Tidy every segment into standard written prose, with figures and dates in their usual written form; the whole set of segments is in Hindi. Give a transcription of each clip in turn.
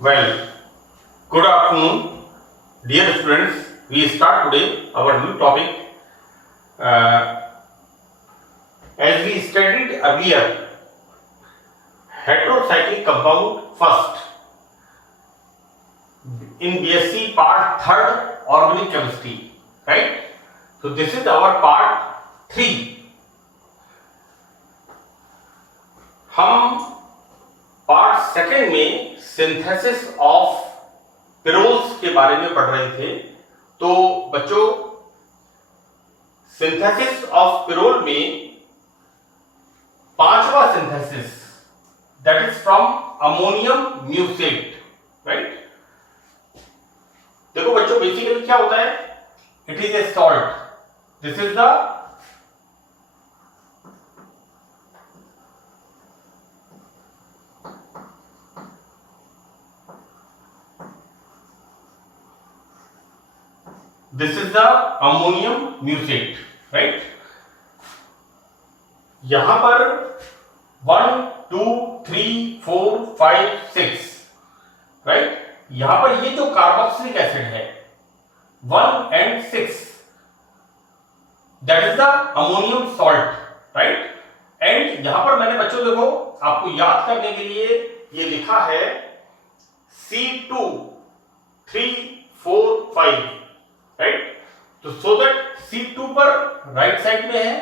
Well, good afternoon, dear students. We start today our new topic. Uh, as we studied earlier, heterocyclic compound first in BSc part third organic chemistry, right? So this is our part 3. हम पार्ट सेकेंड में सिंथेसिस ऑफ पिरोल्स के बारे में पढ़ रहे थे। तो बच्चों, सिंथेसिस ऑफ पिरोल में पांचवा synthesis, that is from ammonium mucate, right. देखो बच्चों, बेसिकली क्या होता है, it is a salt, this is the ammonium mucate, right. यहां पर 1 2 3 4 5 6, राइट। यहां पर ये जो कार्बोक्सिलिक एसिड है 1 and 6, that is the ammonium salt, right. And यहां पर मैंने बच्चों देखो आपको याद करने के लिए ये लिखा है C2 3 4 5, राइट। तो सो दैट C2 पर राइट साइड में है,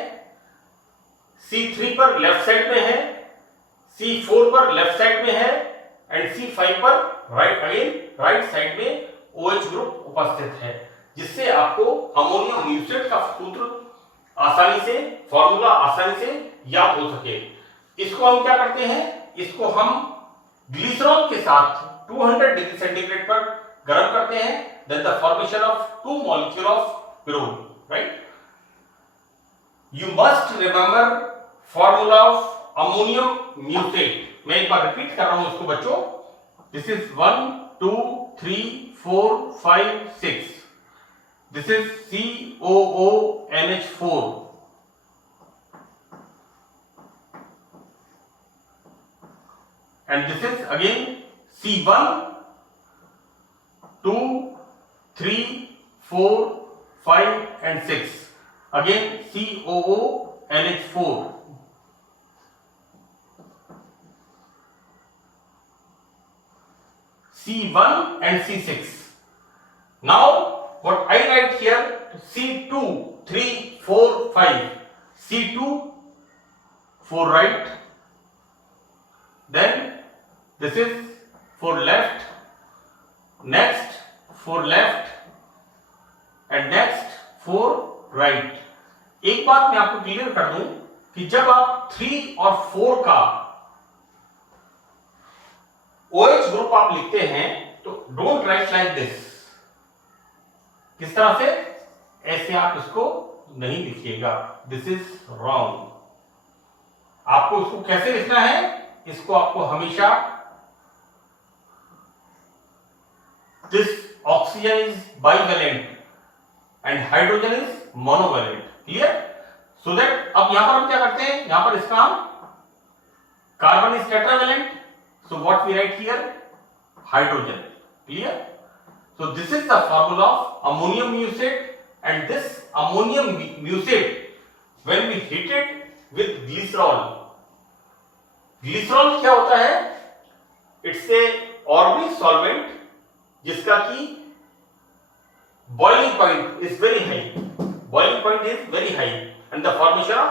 C3 पर लेफ्ट साइड में है, C4 पर लेफ्ट साइड में है एंड C5 पर राइट साइड में OH ग्रुप उपस्थित है, जिससे आपको अमोनियम म्यूसेट का सूत्र आसानी से, फॉर्मूला आसानी से याद हो सके। इसको हम क्या करते हैं, इसको हम ग्लिसरॉल के साथ 200 डिग्री सेंटीग्रेड पर गर्म करते हैं, then the formation of 2 molecule of pyrrole, right? You must remember formula of ammonium म्यूसेट। मैं एक बार रिपीट कर रहा हूं इसको बच्चों। This is 1 2 3 4 5 6, this is COONH4, and this is again C1 2 3 4 5 and 6, again COONH4, C1 and C6. Now what I write here, C2 3 4 5, C2 for right, then this is for left, next for left and next for right। एक बात मैं आपको क्लियर कर दूं कि जब आप 3 और 4 का OH ग्रुप आप लिखते हैं तो डोंट राइट लाइक दिस। किस तरह से? ऐसे आप इसको नहीं लिखिएगा, दिस इज रॉन्ग। आपको इसको कैसे लिखना है, इसको आपको हमेशा this oxygen is bivalent and hydrogen is monovalent, clear. So that अब यहां पर हम क्या करते हैं, यहां पर इसका हम carbon is tetravalent, so what we write here, hydrogen, clear. So this is the formula of ammonium mucate and this ammonium mucate when we heat it with glycerol, glycerol क्या होता है, इट्स ए ऑर्गेनिक सॉल्वेंट जिसका की boiling point is very high, boiling point is very high and the formation of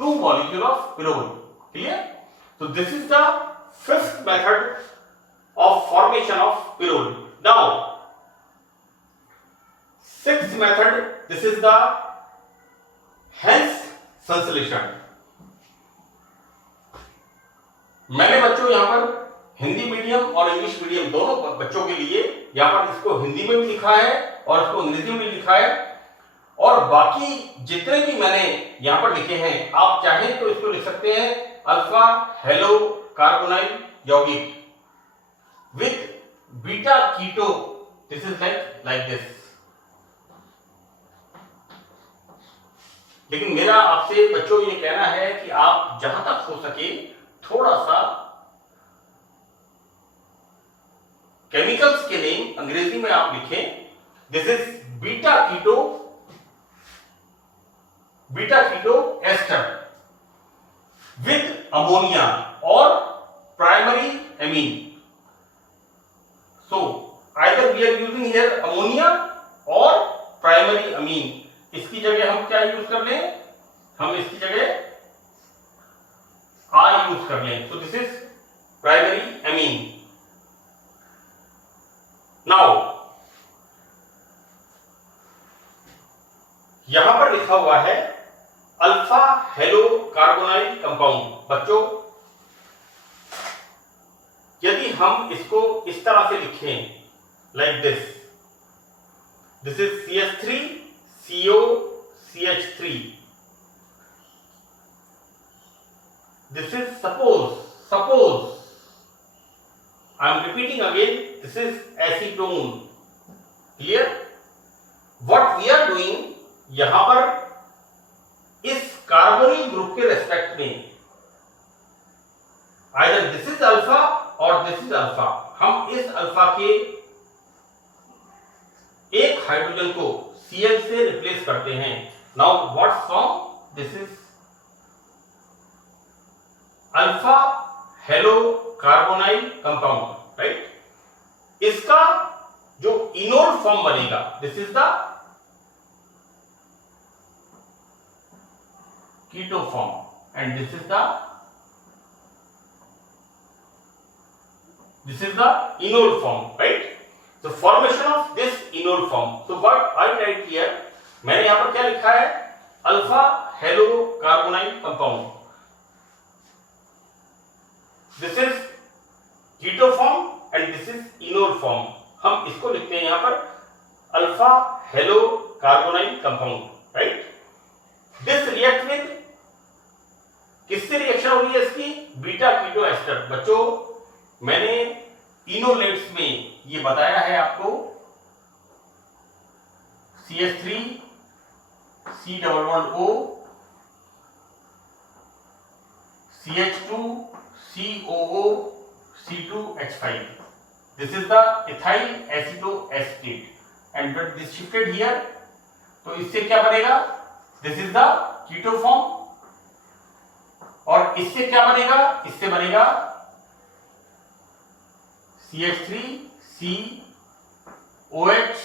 2 molecule of pyrrole, clear। so this is the fifth method of formation of pyrrole। now sixth method, this is the Hens संश्लेषण। मैंने बच्चों यहां पर हिंदी मीडियम और इंग्लिश मीडियम दोनों बच्चों के लिए यहां पर इसको हिंदी में भी लिखा है और इसको अंग्रेजी में लिखा है, और बाकी जितने भी मैंने यहां पर लिखे हैं आप चाहें तो इसको लिख सकते हैं अल्फा हेलो कार्बोनाइल यौगिक with beta keto, this is like this. लेकिन मेरा आपसे बच्चों ये कहना है कि आप जहां तक हो सके थोड़ा सा केमिकल्स के नेम अंग्रेजी में आप लिखें, this is beta keto ester with ammonia और primary amine. So either we are using here ammonia or primary amine. इसकी जगह हम क्या यूज कर लें? हम इसकी जगह R यूज कर लें. So this is primary amine. Now यहां पर लिखा हुआ है अल्फा हेलो कार्बोनाइल कंपाउंड. बच्चों यदि हम इसको इस तरह से लिखें, like this is CH3COCH3. This is suppose I am repeating again, this is acetone. Clear? What we are doing, यहां पर इस कार्बोनिल ग्रुप के रेस्पेक्ट में आइदर दिस इज अल्फा और दिस इज अल्फा, हम इस अल्फा के एक हाइड्रोजन को Cl से रिप्लेस करते हैं. Now what's form? This is alpha halo carbonyl compound, right? इसका जो इनोल फॉर्म बनेगा, this is the keto form and this is the enol form, right? So formation of this enol form. So what I write here, मैंने यहां पर क्या लिखा है? Alpha halo carbonyl compound. This is keto form and this is enol form. हम इसको लिखते हैं यहां पर alpha halo carbonyl compound, right? This react with, किससे रिएक्शन हो रही है इसकी? Beta keto ester. बच्चों मैंने इनोलेट्स में ये बताया है आपको, CH3 C++O CH2 COO C2H5. This is the ethyl acetoacetate and when this shifted here, तो इससे क्या बनेगा? This is the keto form. और इससे क्या बनेगा? इससे बनेगा CH3 COH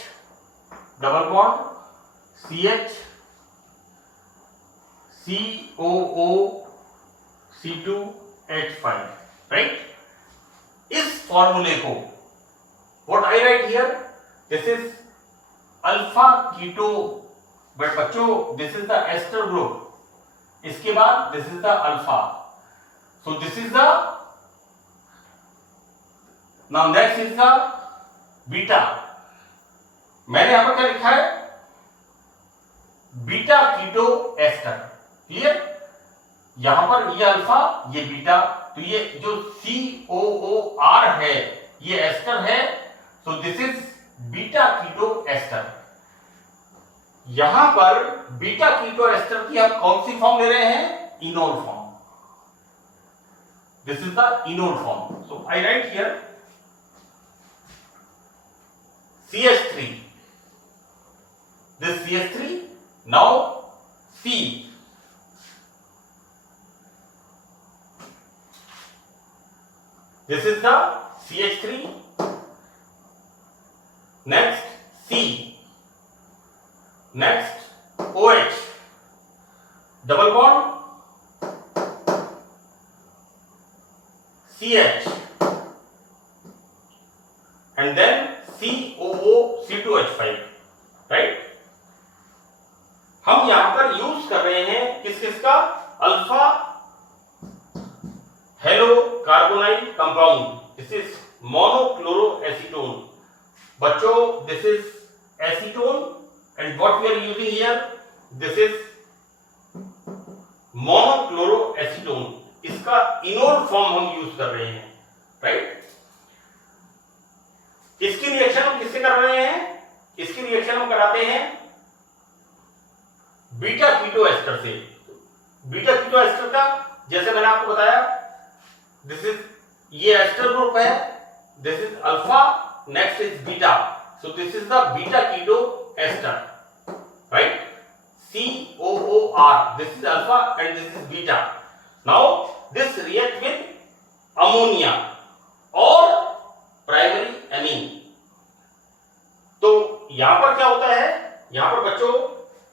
double bond CH COO C2H5, right? इस फॉर्मूले को what I write here, this is alpha keto, but बच्चों this is the ester group. इसके बाद this is the alpha. So this is the, now next is the beta. मैंने यहां पर क्या लिखा है? Beta keto ester. क्लियर? यहां पर ये अल्फा, ये बीटा, तो ये जो COOR है ये एस्टर है. So this is beta keto ester. यहां पर बीटा कीटो एस्टर की हम कौन सी फॉर्म ले रहे हैं? Enol form. This is the enol form. So I write here CH3. This CH3, now C. This is the CH3. Next C. Next OH. Double bond CH. And then COO C2H5, right? हम यहां पर यूज कर रहे हैं किस का? Alpha halo carbonyl compound. This is monochloroacetone. बच्चों this is acetone and what we are using here, this is monochloroacetone. इसका इनोल फॉर्म हम यूज कर रहे हैं, राइट? इसकी रिएक्शन हम किससे कर रहे हैं? इसकी रिएक्शन हम कराते हैं बीटा कीटो एस्टर से. बीटा कीटो एस्टर का जैसे मैंने आपको बताया, दिस इज, ये एस्टर ग्रुप है, this is alpha. next is beta. So this is the beta keto ester, right? COOR. This is alpha and this is beta. Now this react with ammonia or primary amine. तो यहां पर क्या होता है, यहां पर बच्चों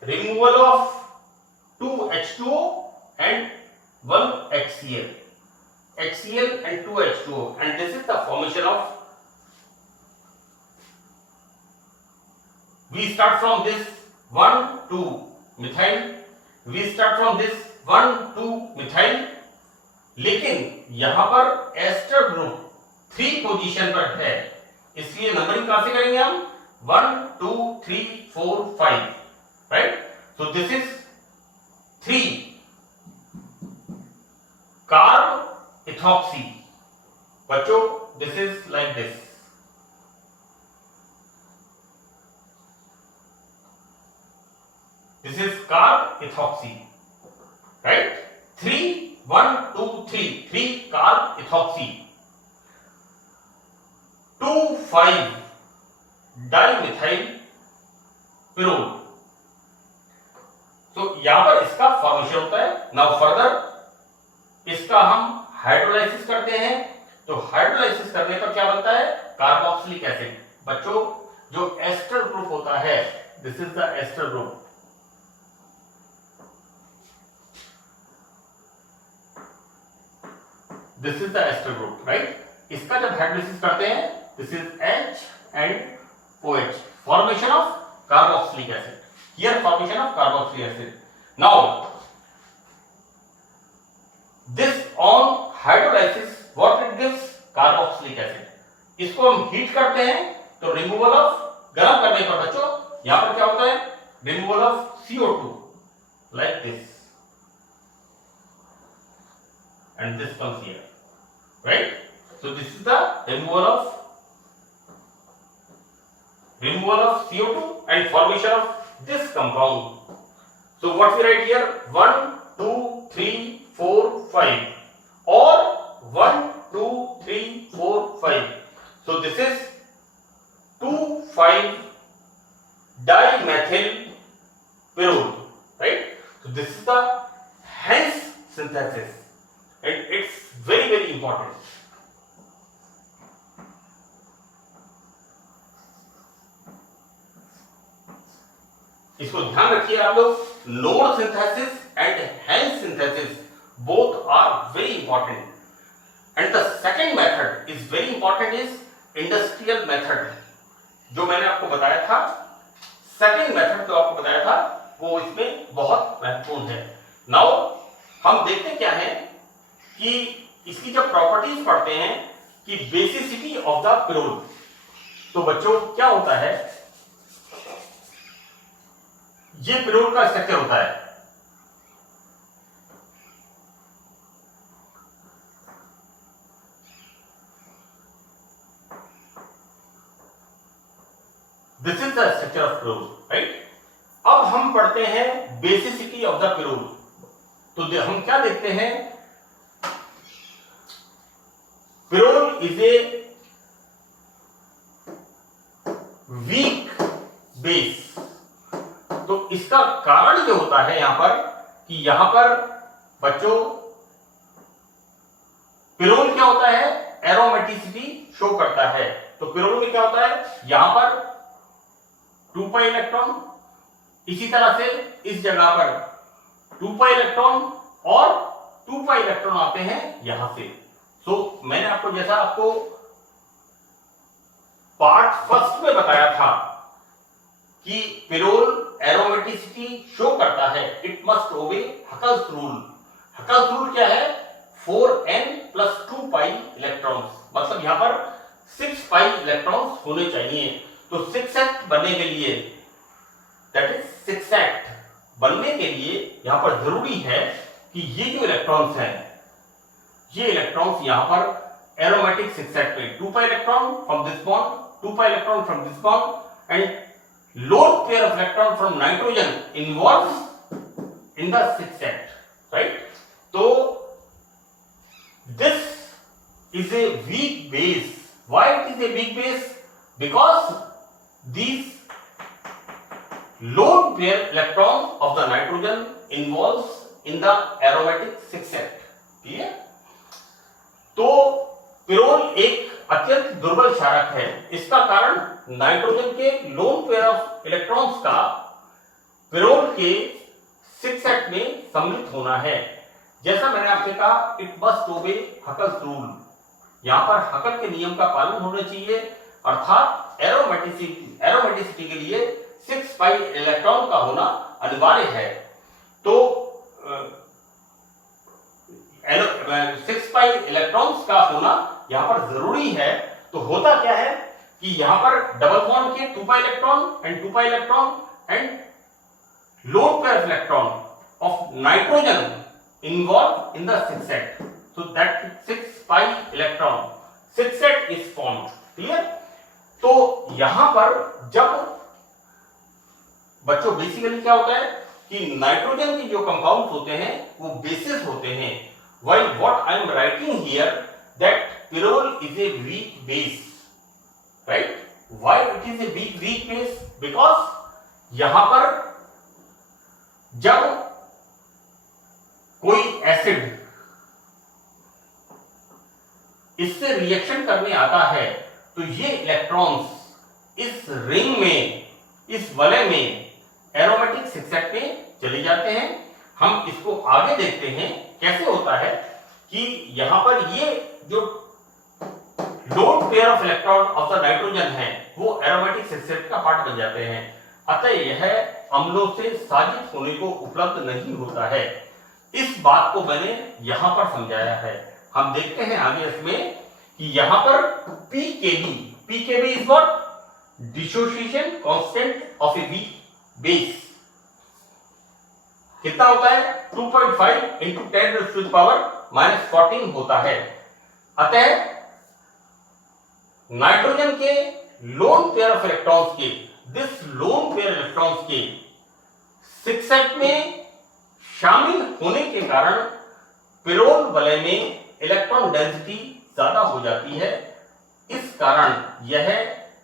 removal of 2H2O and 1 HCl. HCl and 2H2O, and this is the formation of, we start from this 1,2 methyl, we start from this 1,2 methyl, लेकिन यहां पर एस्टर ग्रुप 3 पोजीशन पर है, इसलिए नंबरिंग कहां से करेंगे हम, 1 2 3 4 5, right? So this is 3 carb ethoxy. बच्चों this is like this. This is carb ethoxy, right? 3 1 2 3 3 carb ethoxy. 2 5 dimethyl pyrrole. तो यहां पर इसका फॉर्मेशन होता है. नाउ फर्दर इसका हम हाइड्रोलाइसिस करते हैं. तो हाइड्रोलाइसिस करने पर क्या बनता है, कार्बोक्सिलिक एसिड. बच्चों जो एस्टर ग्रुप होता है, this is the ester group. This is the ester group, right? इसका जब हाइड्रोलाइसिस करते हैं, this is H and OH, formation of carboxylic acid. Here formation of carboxylic acid. Now this on hydrolysis what it gives, carboxylic acid. इसको हम हीट करते हैं तो रिमूवल ऑफ, गर्म करने पर बच्चों यहां पर क्या होता है, removal of CO2 like this and this comes here, right? So this is the removal of CO2 and formation of this compound. So what we write here, 1 2 3 4 5 or 1 2 3 4 5. So this is 2 5 dimethyl pyrrole, right? So this is the Hen's synthesis and it's very very important. इसको ध्यान रखिए आप लोग. Knorr synthesis and Hen's synthesis both are very important. And the second method is very important, is industrial method. जो मैंने आपको बताया था, सेकंड मेथड जो आपको बताया था, वो इसमें बहुत महत्वपूर्ण है. नाउ हम देखते क्या है कि इसकी जब प्रॉपर्टीज पढ़ते हैं कि बेसिसिटी ऑफ द पिरोल. तो बच्चों क्या होता है, ये पिरोल का स्ट्रक्चर होता है. This is the structure of pyrrole, right? अब हम पढ़ते हैं बेसिसिटी ऑफ द पिरोल. तो हम क्या देखते हैं, pyrrole is a weak base. तो इसका कारण जो होता है यहां पर, कि यहां पर बच्चों पिरोल क्या होता है, एरोमेटिसिटी शो करता है. तो पिरोल में क्या होता है, यहां पर 2 पाई इलेक्ट्रॉन, इसी तरह से इस जगह पर 2 पाई इलेक्ट्रॉन और 2 पाई इलेक्ट्रॉन आते हैं यहां से. तो मैंने आपको जैसा आपको पार्ट फर्स्ट में बताया था कि पिरोल एरोमेटिसिटी शो करता है, इट मस्ट ओबे हकल्स रूल. हकल्स रूल क्या है, 4n + 2 पाई इलेक्ट्रॉन्स, मतलब यहां पर 6 पाई इलेक्ट्रॉन्स होने चाहिए. तो 6 एक्ट बनने के लिए, दैट इज 6 एक्ट बनने के लिए यहां पर जरूरी है कि ये जो इलेक्ट्रॉन्स हैं, ये इलेक्ट्रॉन्स यहां पर एरोमेटिक 6 एक्ट में 2 pi electron from this bond, 2 pi electron from this bond and lone pair of electron from nitrogen involved in the 6 act, right? So this is a weak base. Why it is a weak base? because these lone pair electrons of the nitrogen involves in the aromatic sextet. Clear? तो पिरोल एक अत्यंत दुर्बल क्षारक है। इसका कारण नाइट्रोजन के लोन पेयर ऑफ इलेक्ट्रॉन्स का पिरोल के सिक्सेट में सम्मिलित होना है। जैसा मैंने आपसे कहा, इट मस्ट ओबे हकल्स रूल। यहां पर हकल के नियम का पालन होना चाहिए, अर्थात एरोमेटिसिटी के लिए 6 पाई इलेक्ट्रॉन का होना अनिवार्य है। तो 6 पाई इलेक्ट्रॉन्स का होना यहां पर जरूरी है। तो होता क्या है कि यहां पर डबल बॉन्ड के 2 pi electron and 2 pi electron and lone pair electron of nitrogen involved in the sextet, so that 6 pi electron sextet is formed. Clear? तो यहां पर जब बच्चों बेसिकली क्या होता है कि नाइट्रोजन के जो कंपाउंड्स होते हैं वो बेसिस होते हैं, while what I am writing here that pyrrole is a weak base, right? Why it is a weak base? Because यहां पर जब कोई एसिड इससे रिएक्शन करने आता है तो ये इलेक्ट्रॉन्स इस रिंग में, इस वलय में एरोमेटिक सिक्सेट में चले जाते हैं। हम इसको आगे देखते हैं कैसे होता है कि यहां पर ये जो lone pair of electron of the nitrogen है वो एरोमेटिक सिक्सेट का पार्ट बन जाते हैं। अतः यह अम्लों से साजित होने को उपलब्ध नहीं होता है। इस बात को मैंने यहां पर समझाया है। हम देखते हैं आगे इसमें कि यहां पर pKb is what? Dissociation constant of a weak base. कितना होता है? 2.5 इंटू 10⁻⁻14 होता है। अतः नाइट्रोजन के लोन पेयर ऑफ इलेक्ट्रॉन्स के, दिस लोन पेयर इलेक्ट्रॉन्स के सिक्सेट में शामिल होने के कारण पिरोल वलय में इलेक्ट्रॉन डेंसिटी ज्यादा हो जाती है। इस कारण यह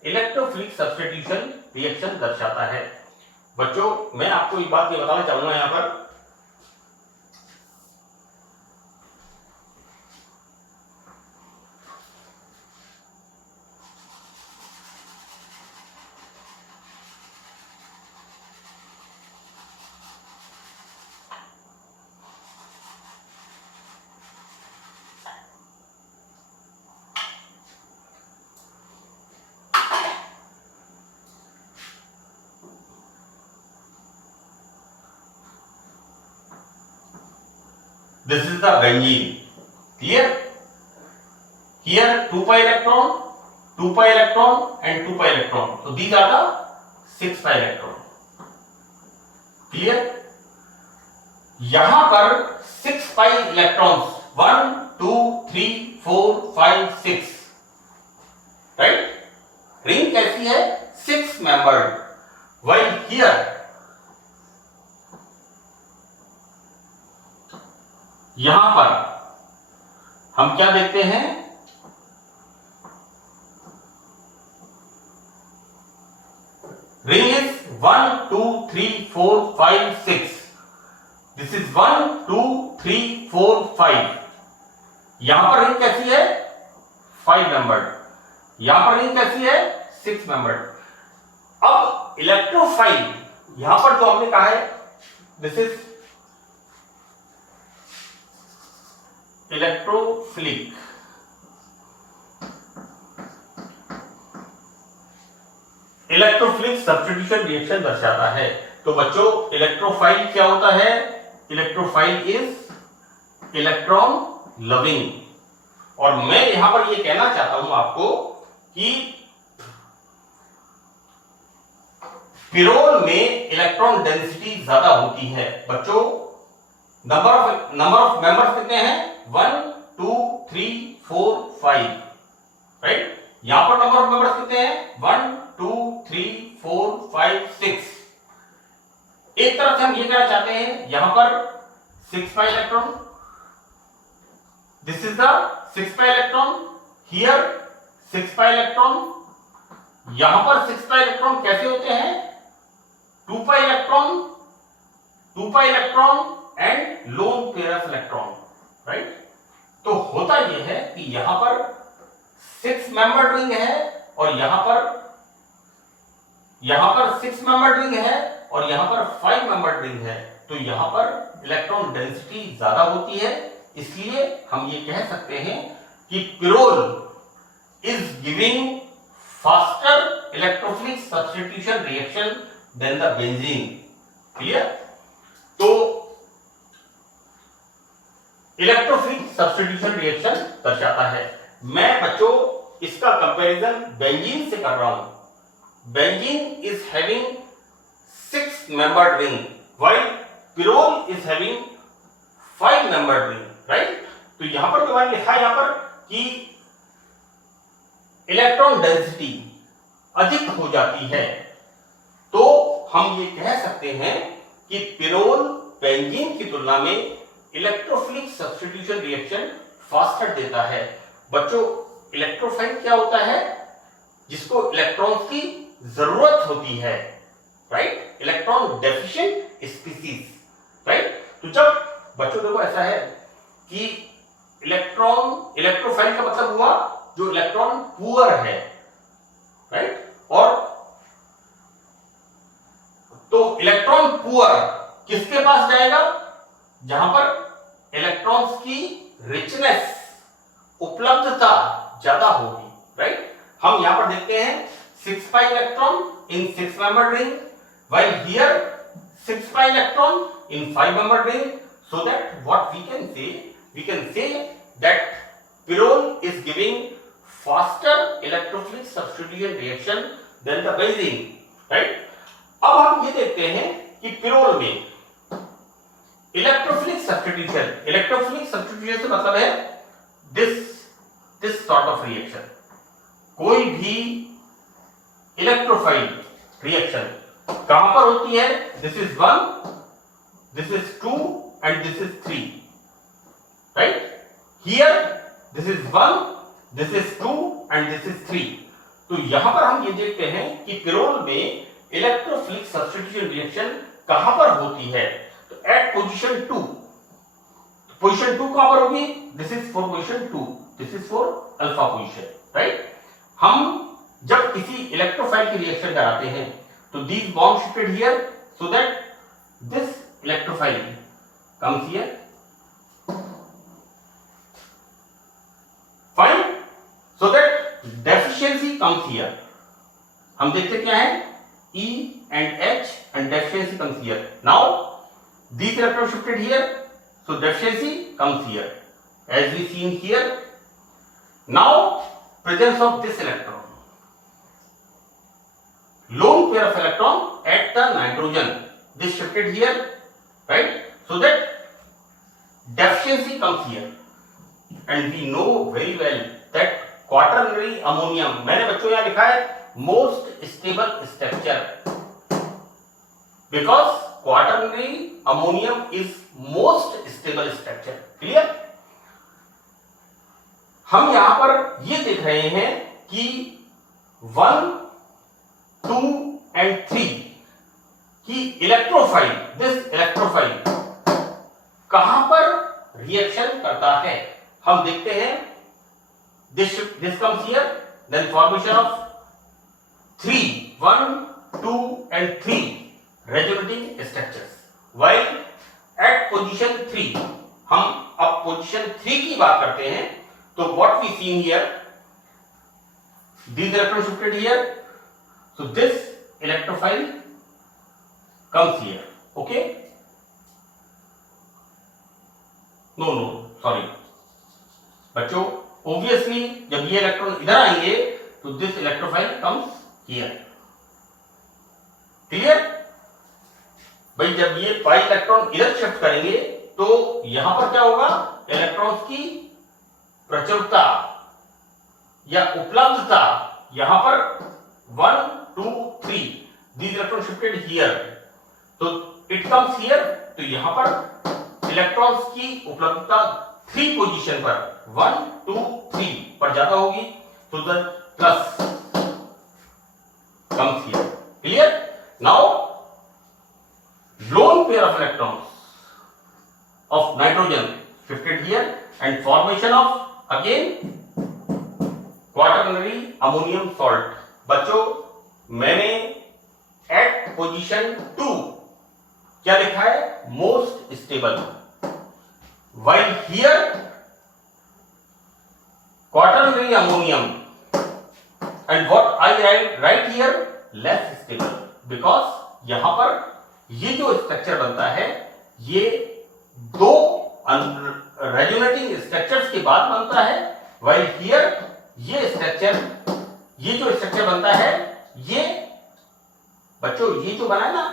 इलेक्ट्रोफिलिक सब्स्टिट्यूशन रिएक्शन दर्शाता है। बच्चों, मैं आपको एक बात ये बताना चाहूंगा यहां पर, this is the benzene. Clear? Here 2 pi electron, 2 pi electron and 2 pi electron. So these are the 6 pi electron. Clear? यहां पर 6 pi electrons 1 2 3 4 5 6, right? Ring कैसी है? 6 membered. While here यहां पर हम क्या देखते हैं? Ring is 1 2 3 4 5 6. This is 1 2 3 4 5. यहां पर रिंग कैसी है? 5 मेंबर्ड। यहां पर रिंग कैसी है? 6 मेंबर्ड। अब इलेक्ट्रोफाइल यहां पर जो हमने कहा है, this is electrophilic. Electrophilic substitution reaction दर्शाता है। तो बच्चों, इलेक्ट्रोफाइल क्या होता है? Electrophile is electron loving. और मैं यहां पर ये कहना चाहता हूं आपको कि पिरोल में इलेक्ट्रॉन डेंसिटी ज्यादा होती है। बच्चों, नंबर ऑफ मेंबर्स कितने हैं? 1 2 3 4 5, राइट? यहां पर नंबर ऑफ मेंबर्स कितने हैं? 1 2 3 4 5 6। एक तरफ से हम ये कहना चाहते हैं यहां पर 6 pi electron, this is the 6 pi electron, here 6 pi electron, यहां पर 6 पाई इलेक्ट्रॉन कैसे होते हैं? 2 pi electron and lone pair of electron, right? तो होता यह है कि यहां पर 6 मेंबर्ड रिंग है और यहां पर 6 मेंबर्ड रिंग है और यहां पर 5 मेंबर्ड रिंग है। तो यहां पर इलेक्ट्रॉन डेंसिटी ज्यादा होती है, इसलिए हम ये कह सकते हैं कि pyrrole is giving faster electrophilic substitution reaction than the benzene. Clear? तो इलेक्ट्रोफिलिक सब्स्टिट्यूशन रिएक्शन दर्शाता है। मैं बच्चों इसका कंपैरिजन बेंजीन से कर रहा हूं। Benzene is having 6 membered ring while pyrrole is having 5 membered ring, right? तो यहां पर जो मैंने लिखा है यहां पर कि इलेक्ट्रॉन डेंसिटी अधिक हो जाती है, तो हम ये कह सकते हैं कि पिरोल बेंजीन की तुलना में इलेक्ट्रोफिलिक सब्स्टिट्यूशन रिएक्शन फास्टर देता है। बच्चों इलेक्ट्रोफाइल क्या होता है? जिसको इलेक्ट्रॉन्स की जरूरत होती है, right? Electron deficient species, right? तो जब बच्चों देखो ऐसा है कि इलेक्ट्रोफाइल का मतलब हुआ जो इलेक्ट्रॉन पुअर है, राइट? और तो इलेक्ट्रॉन पुअर किसके पास जाएगा? जहां पर इलेक्ट्रॉन्स की रिचनेस, उपलब्धता ज्यादा होगी, राइट? हम यहां पर देखते हैं 6 pi electron in 6 membered ring while here 6 pi electron in 5 membered ring, so that what we can say that pyrrole is giving faster electrophilic substitution reaction than the benzene, right? अब हम ये देखते हैं कि पिरोल में इलेक्ट्रोफिलिक सब्स्टिट्यूशन से मतलब है दिस सॉर्ट ऑफ रिएक्शन। कोई भी इलेक्ट्रोफाइल रिएक्शन कहां पर होती है? This is 1, this is 2 and this is 3, right? Here this is 1, this is 2 and this is 3। तो यहां पर हम ये देखते हैं कि पिरोल में इलेक्ट्रोफिलिक सब्स्टिट्यूशन रिएक्शन कहां पर होती है? तो एट पोजीशन 2, पोजीशन 2 कहां पर होगी? This is for position 2, this is for alpha position, right? हम जब किसी इलेक्ट्रोफाइल की रिएक्शन कराते हैं तो these bonds shifted here so that this electrophile comes here, fine, so that deficiency comes here। हम देखते क्या है? E and H and deficiency comes here। Now these electrons shifted here, so deficiency comes here as we seen here। Now presence of this electron, lone pair of electron at the nitrogen, this shifted here, right? So that deficiency comes here, and we know very well that quaternary ammonium, मैंने बच्चों यहाँ लिखा है most stable structure, because quaternary ammonium is most stable structure। clear? हम यहां पर ये देख रहे हैं कि 1, 2 and 3 की इलेक्ट्रोफाइल, दिस इलेक्ट्रोफाइल कहां पर रिएक्शन करता है? हम देखते हैं this comes here, then formation of 3, 1, 2 and 3 resonating structures, while at position 3, हम अब पोजीशन 3 की बात करते हैं तो what we see here, these electrons shifted here, so this electrophile comes here, okay? No, sorry बच्चों, obviously जब ये इलेक्ट्रॉन इधर आएंगे तो this electrophile comes here। Clear? भाई जब ये पाई इलेक्ट्रॉन इधर शिफ्ट करेंगे तो यहां पर क्या होगा? इलेक्ट्रॉन्स की प्रचुरता या उपलब्धता यहां पर 1, 2, 3 these electrons shifted here, तो it comes here, तो यहां पर इलेक्ट्रॉन्स की उपलब्धता 3 पोजीशन पर 1, 2, 3 पर ज्यादा होगी, तो the plus of nitrogen shifted here and formation of again quaternary ammonium salt. बच्चों मैंने at position 2 क्या लिखा है? Most stable. While here quaternary ammonium and what I write here less stable because यहां पर ये जो स्ट्रक्चर बनता है ये दो रेजोनेटिंग स्ट्रक्चर्स के बाद बनता है, while here ये जो स्ट्रक्चर बनता है ये बच्चों ये जो बना है ना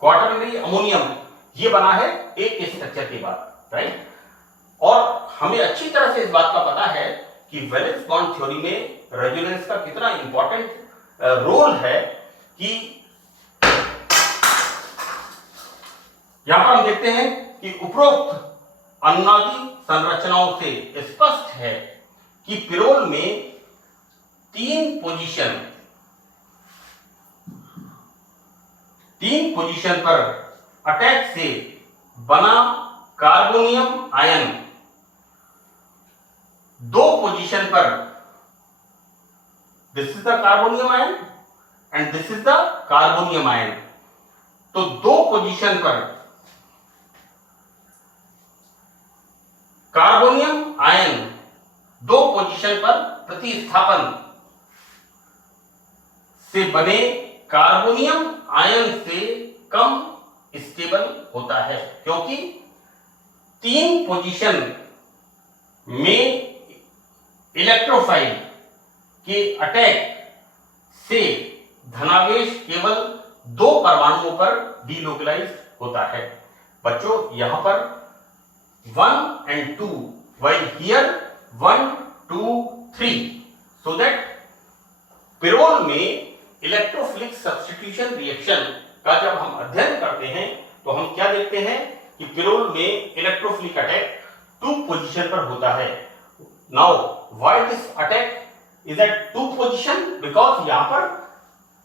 क्वाटरनरी अमोनियम ये बना है एक स्ट्रक्चर के बाद, राइट। और हमें अच्छी तरह से इस बात का पता है कि वैलेंस बॉन्ड थ्योरी में रेजोनेंस का कितना इंपॉर्टेंट रोल है कि यहां पर हम देखते हैं कि उपरोक्त अनुनादी संरचनाओं से स्पष्ट है कि पिरोल में तीन पोजीशन पर अटैक से बना कार्बोनियम आयन दो पोजीशन पर, this is the carbonium ion and this is the carbonium ion, तो दो पोजीशन पर कार्बोनियम आयन दो पोजीशन पर प्रतिस्थापन से बने कार्बोनियम आयन से कम स्टेबल होता है, क्योंकि तीन पोजीशन में इलेक्ट्रोफाइल के अटैक से धनावेश केवल दो परमाणुओं पर डीलोकलाइज होता है। बच्चों यहां पर 1 and 2 while here 1 2 3, so that pyrrole में इलेक्ट्रोफिलिक सब्स्टिट्यूशन रिएक्शन का जब हम अध्ययन करते हैं तो हम क्या देखते हैं कि पिरोल में इलेक्ट्रोफिलिक अटैक टू पोजीशन पर होता है। Now why this attack is at two position, because यहां पर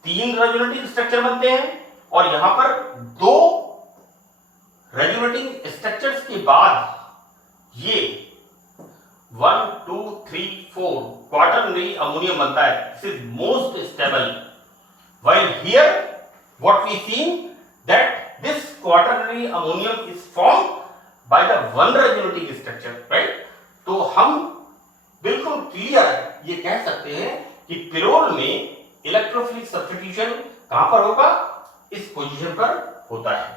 तीन रेजोनेटिंग स्ट्रक्चर बनते हैं और यहां पर दो रेजोनेटिंग स्ट्रक्चर्स के बाद ये 1 2 3 4 क्वाटरनरी अमोनियम बनता है। This is most stable, while here what we seen that this quaternary ammonium is formed by the one resonating structure, right? तो हम बिल्कुल क्लियर ये कह सकते हैं कि पिरोल में इलेक्ट्रोफिलिक सब्स्टिट्यूशन कहां पर होगा? इस पोजीशन पर होता है,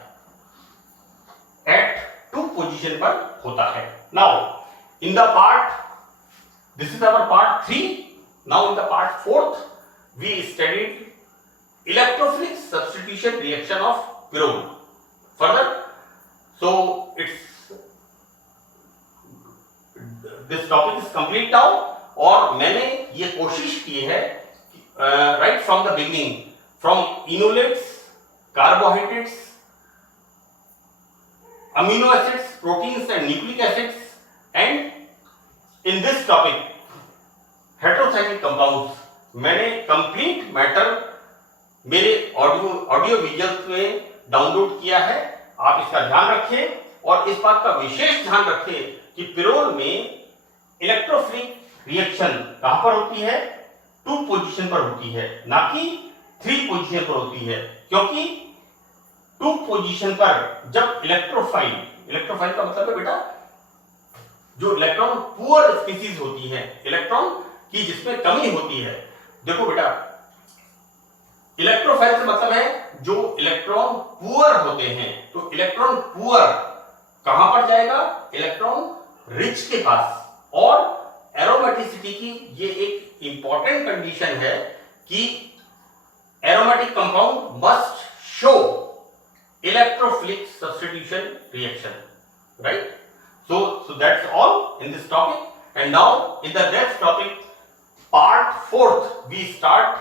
एट टू पोजीशन पर होता है। Now in the part, this is our part 3, now in the part 4th we studied electrophilic substitution reaction of pyrrole further. So this topic is complete now, और मैंने ये कोशिश की है right from the beginning, from enolates, carbohydrates, amino acids, proteins and nucleic acids, and in this topic heterocyclic compounds, मैंने कंप्लीट मैटर मेरे ऑडियो विजुअल्स में डाउनलोड किया है। आप इसका ध्यान रखें और इस बात का विशेष ध्यान रखें कि पिरोल में इलेक्ट्रोफिलिक रिएक्शन कहां पर होती है? टू पोजीशन पर होती है, ना कि थ्री पोजीशन पर होती है, क्योंकि टू पोजीशन पर जब इलेक्ट्रोफाइल का मतलब है बेटा जो इलेक्ट्रॉन पुअर स्पीसीज होती है, इलेक्ट्रॉन की जिसमें कमी होती है। देखो बेटा इलेक्ट्रोफाइल से मतलब है जो इलेक्ट्रॉन पुअर होते हैं, तो इलेक्ट्रॉन पुअर कहां पर जाएगा? इलेक्ट्रॉन रिच के पास। और एरोमेटिसिटी की ये एक इंपॉर्टेंट कंडीशन है कि aromatic compound must show electrophilic substitution reaction, right? So that's all in this topic, and now in the next topic, part 4th, we start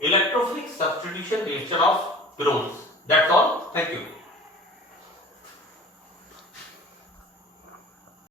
electrophilic substitution reaction of pyrroles. That's all. Thank you.